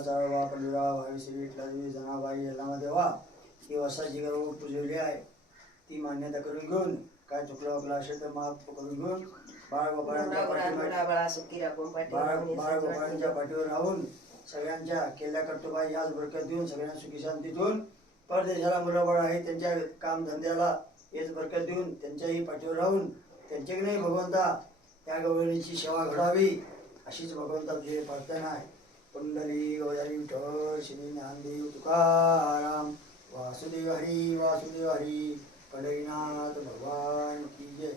चाळवा पंडितराव भावीश्री विठ्ठलादेवी जनाबाई यल्लामादेवा ही वसाची गौरव पुजवली आहे ती मान्यता करून घेऊन काय चुकलं आपलं असेल तर माफ करून घेऊन बाळगोपाळांच्या पाठीवर राहून सगळ्यांच्या केल्या कर्तव्याला याच बरकत देऊन सगळ्यांना सुखी शांती देऊन परदेशाला मुलं बाळ आहे त्यांच्या काम धंद्याला हेच बरकत देऊन त्यांच्याही पाठीवर राहून त्यांच्याकडे भगवंता त्या गवळणीची सेवा घडावी अशीच भगवंता तुझी प्रार्थना आहे. कुंडली गौरी विठ्ठल श्री ज्ञानदेव तुकाराम वासुदेव हरी कढईनाथ भगवान की जय.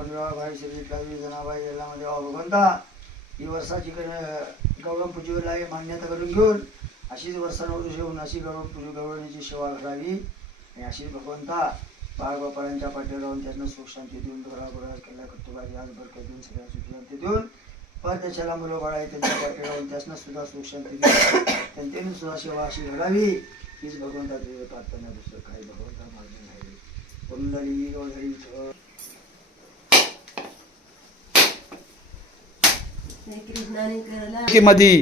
भाई श्री विठ्ठलादेवी जनाबाई यल्लामादेवा भगवंता ही वर्षाची गौरव पूजेला आहे मान्यता करून घेऊन अशीच वर्षांवर येऊन अशी गौरवणीची सेवा करावी आणि अशीच भगवंता बाळगोपाळांच्या पाठीवर राहून त्यांना सुख शांती देऊन घराघरात केला करतो बाई आज बरकत देऊन सगळ्या सुख शांती देऊन परदेशाला मुलं बाळ आहे त्यांच्या पाठीवर राहून त्यांना सुद्धा सुख शांती देऊन त्यांच्याने सुद्धा सेवा अशी घडावी हीच भगवंताची प्रार्थना दुसरं काही भगवंता मागणी नाही. कुंडली गौरी मध्ये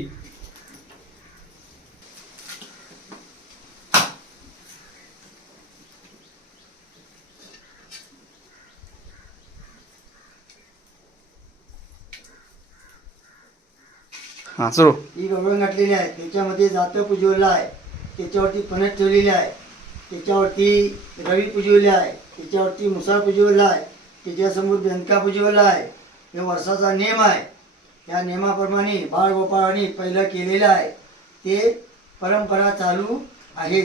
ही गवळण घातलेली आहे त्याच्यामध्ये जातं पुजवलेलं आहे त्याच्यावरती पणत ठेवलेली आहे त्याच्यावरती रवी पुजवले आहे त्याच्यावरती मुसाळ पुजवलेला आहे त्याच्यासमोर बेंका पुजवला आहे. हे वर्षाचा नियम आहे. या नियमाप्रमाणे बाळगोपाळांनी पहिलं केलेलं आहे ते परंपरा चालू आहे.